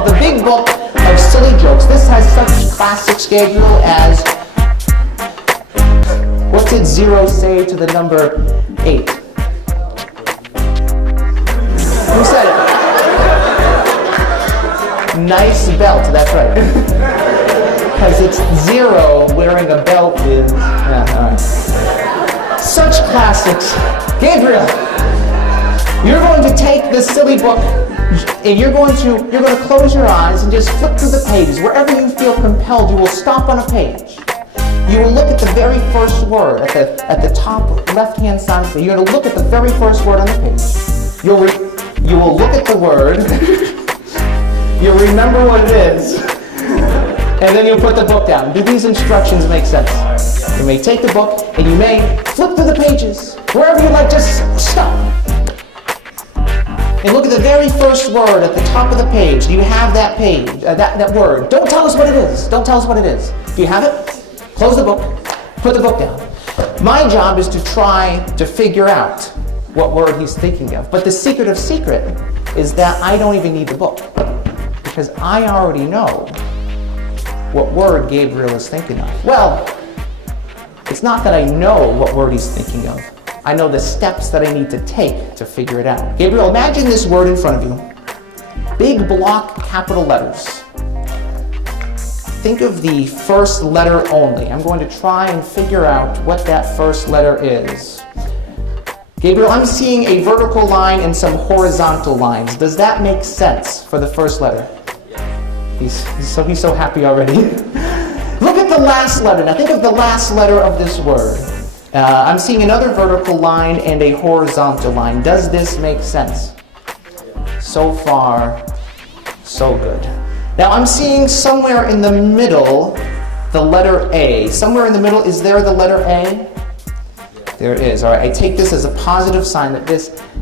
called The Big Book of Silly Jokes. This has such classics, Gabriel, as what did 0 say to the number 8? Who said it? Nice belt, that's right. Because it's 0 wearing a belt with... Yeah, all right. Such classics. Gabriel, you're going to take this silly book and you're going to close your eyes and just flip through the pages. Wherever you feel compelled, you will stop on a page. You will look at the very first word at the top left-hand side. You're going to look at the very first word on the page. You will look at the word. You'll remember what it is. And then you'll put the book down. Do these instructions make sense? You may take the book and you may flip through the pages. Wherever you like, just stop. And look at the very first word at the top of the page. Do you have that page, that word? Don't tell us what it is. Don't tell us what it is. Do you have it? Close the book. Put the book down. My job is to try to figure out what word he's thinking of. But the secret of secret is that I don't even need the book. Because I already know what word Gabriel is thinking of. Well, it's not that I know what word he's thinking of. I know the steps that I need to take to figure it out. Gabriel, imagine this word in front of you. Big block capital letters. Think of the first letter only. I'm going to try and figure out what that first letter is. Gabriel, I'm seeing a vertical line and some horizontal lines. Does that make sense for the first letter? He's so happy already. Look at the last letter. Now think of the last letter of this word. I'm seeing another vertical line and a horizontal line. Does this make sense? So far, so good. Now I'm seeing somewhere in the middle the letter A. Somewhere in the middle, is there the letter A? There it is. All right, I take this as a positive sign that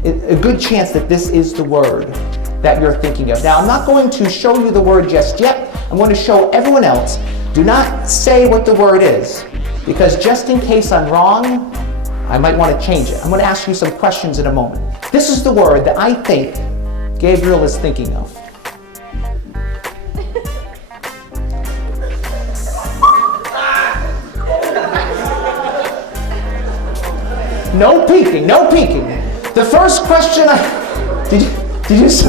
a good chance that this is the word that you're thinking of. Now I'm not going to show you the word just yet. I'm going to show everyone else. Do not say what the word is, because just in case I'm wrong, I might want to change it. I'm going to ask you some questions in a moment. This is the word that I think Gabriel is thinking of. No peeking, no peeking. The first question did you say?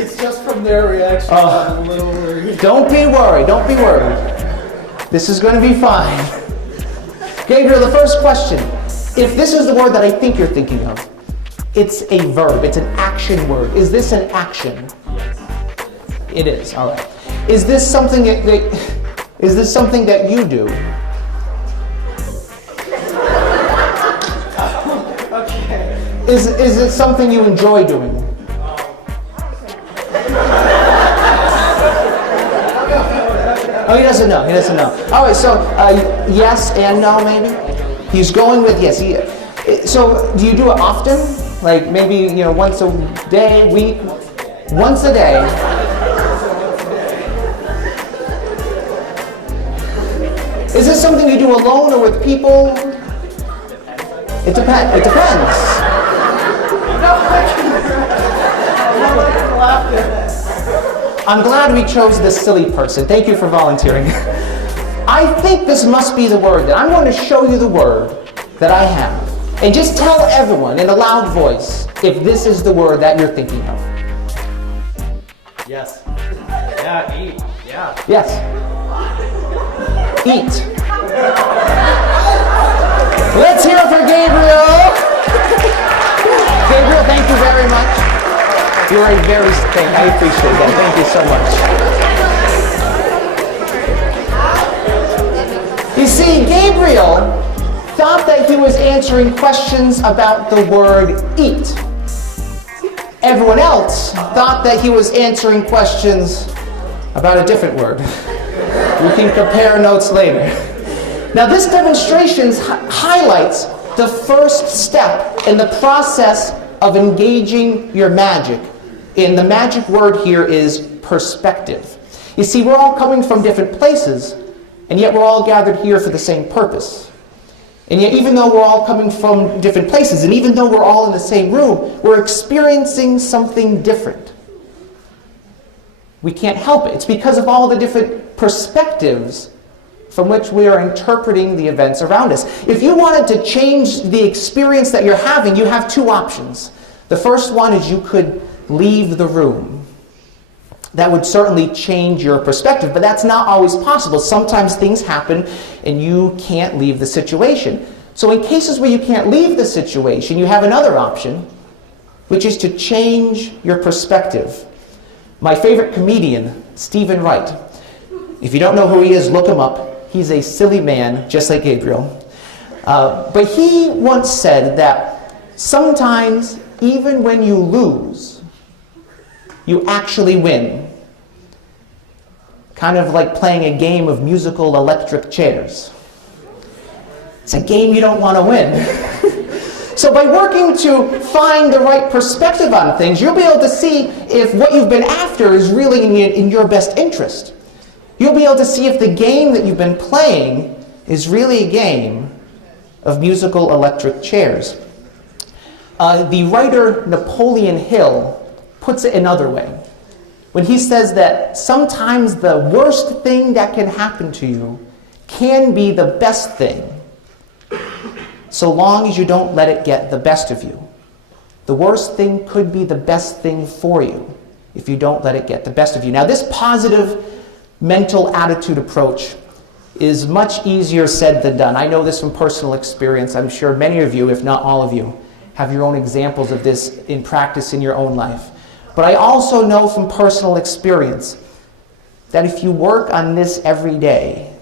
It's just from their reaction. I'm a little worried. Don't be worried, don't be worried. This is going to be fine. Gabriel, the first question. If this is the word that I think you're thinking of, it's a verb, it's an action word. Is this an action? Yes. It is, all right. Is this something that you do? Okay. Is it something you enjoy doing? Oh, he doesn't know. He doesn't know. All right, so yes and no, maybe? He's going with yes. So do you do it often? Like maybe, once a day, week? Once a day. Is this something you do alone or with people? It depends. It depends. I'm glad we chose this silly person. Thank you for volunteering. I think this must be the word. I'm going to show you the word that I have. And just tell everyone in a loud voice if this is the word that you're thinking of. Yes. Yeah, eat. Yeah. Yes. Eat. Let's hear it for Gabriel. Gabriel, thank you very much. You're a very, I appreciate that. Thank you so much. You see, Gabriel thought that he was answering questions about the word eat. Everyone else thought that he was answering questions about a different word. We can compare notes later. Now this demonstration highlights the first step in the process of engaging your magic. And the magic word here is perspective. You see, we're all coming from different places, and yet we're all gathered here for the same purpose. And yet, even though we're all coming from different places, and even though we're all in the same room, we're experiencing something different. We can't help it. It's because of all the different perspectives from which we are interpreting the events around us. If you wanted to change the experience that you're having, you have two options. The first one is you could leave the room. That would certainly change your perspective, but that's not always possible. Sometimes things happen and you can't leave the situation. So in cases where you can't leave the situation, you have another option, which is to change your perspective. My favorite comedian, Stephen Wright. If you don't know who he is, look him up. He's a silly man, just like Gabriel. But he once said that sometimes, even when you lose, you actually win. Kind of like playing a game of musical electric chairs. It's a game you don't want to win. So by working to find the right perspective on things, you'll be able to see if what you've been after is really in your best interest. You'll be able to see if the game that you've been playing is really a game of musical electric chairs. The writer Napoleon Hill puts it another way, when he says that sometimes the worst thing that can happen to you can be the best thing, so long as you don't let it get the best of you. The worst thing could be the best thing for you if you don't let it get the best of you. Now, this positive mental attitude approach is much easier said than done. I know this from personal experience. I'm sure many of you, if not all of you, have your own examples of this in practice in your own life. But I also know from personal experience that if you work on this every day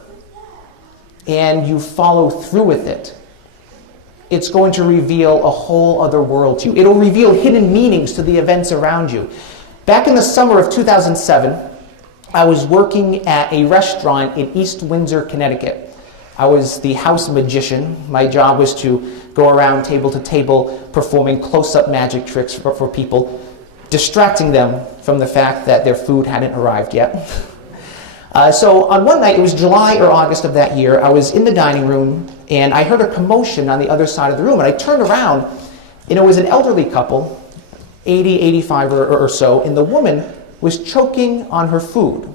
and you follow through with it, it's going to reveal a whole other world to you. It'll reveal hidden meanings to the events around you. Back in the summer of 2007, I was working at a restaurant in East Windsor, Connecticut. I was the house magician. My job was to go around table to table performing close-up magic tricks for people, distracting them from the fact that their food hadn't arrived yet. So on one night, it was July or August of that year, I was in the dining room and I heard a commotion on the other side of the room, and I turned around and it was an elderly couple, 80, 85 or so, and the woman was choking on her food.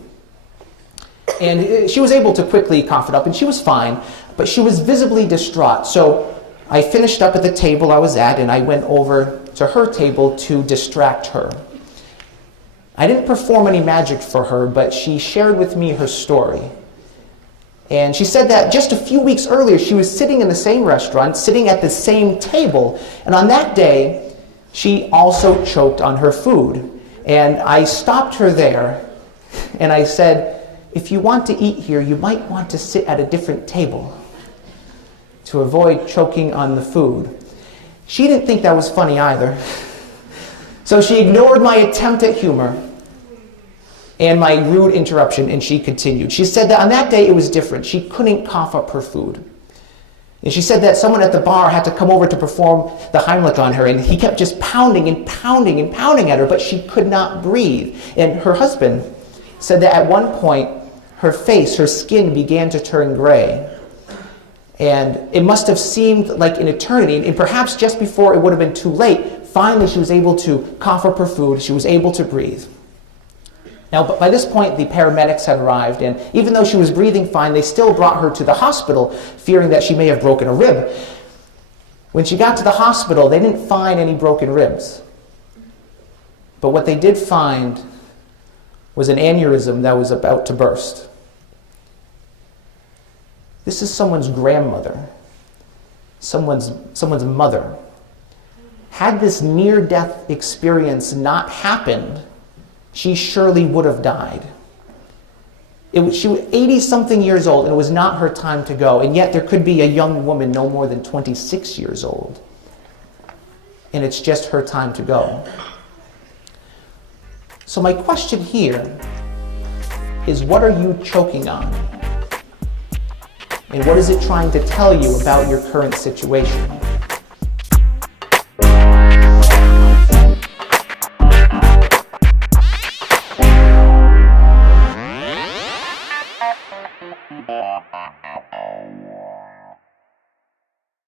And she was able to quickly cough it up and she was fine, but she was visibly distraught. So I finished up at the table I was at and I went over to her table to distract her. I didn't perform any magic for her, but she shared with me her story. And she said that just a few weeks earlier, she was sitting in the same restaurant, sitting at the same table, and on that day, she also choked on her food. And I stopped her there, and I said, if you want to eat here, you might want to sit at a different table to avoid choking on the food. She didn't think that was funny either. So she ignored my attempt at humor and my rude interruption, and she continued. She said that on that day it was different. She couldn't cough up her food. And she said that someone at the bar had to come over to perform the Heimlich on her, and he kept just pounding and pounding and pounding at her, but she could not breathe. And her husband said that at one point, her face, her skin began to turn gray. And it must have seemed like an eternity, and perhaps just before it would have been too late, finally she was able to cough up her food, she was able to breathe. Now, but by this point, the paramedics had arrived, and even though she was breathing fine, they still brought her to the hospital, fearing that she may have broken a rib. When she got to the hospital, they didn't find any broken ribs. But what they did find was an aneurysm that was about to burst. This is someone's grandmother, someone's mother. Had this near-death experience not happened, she surely would have died. She was 80-something years old, and it was not her time to go. And yet there could be a young woman no more than 26 years old, and it's just her time to go. So my question here is, what are you choking on? And what is it trying to tell you about your current situation?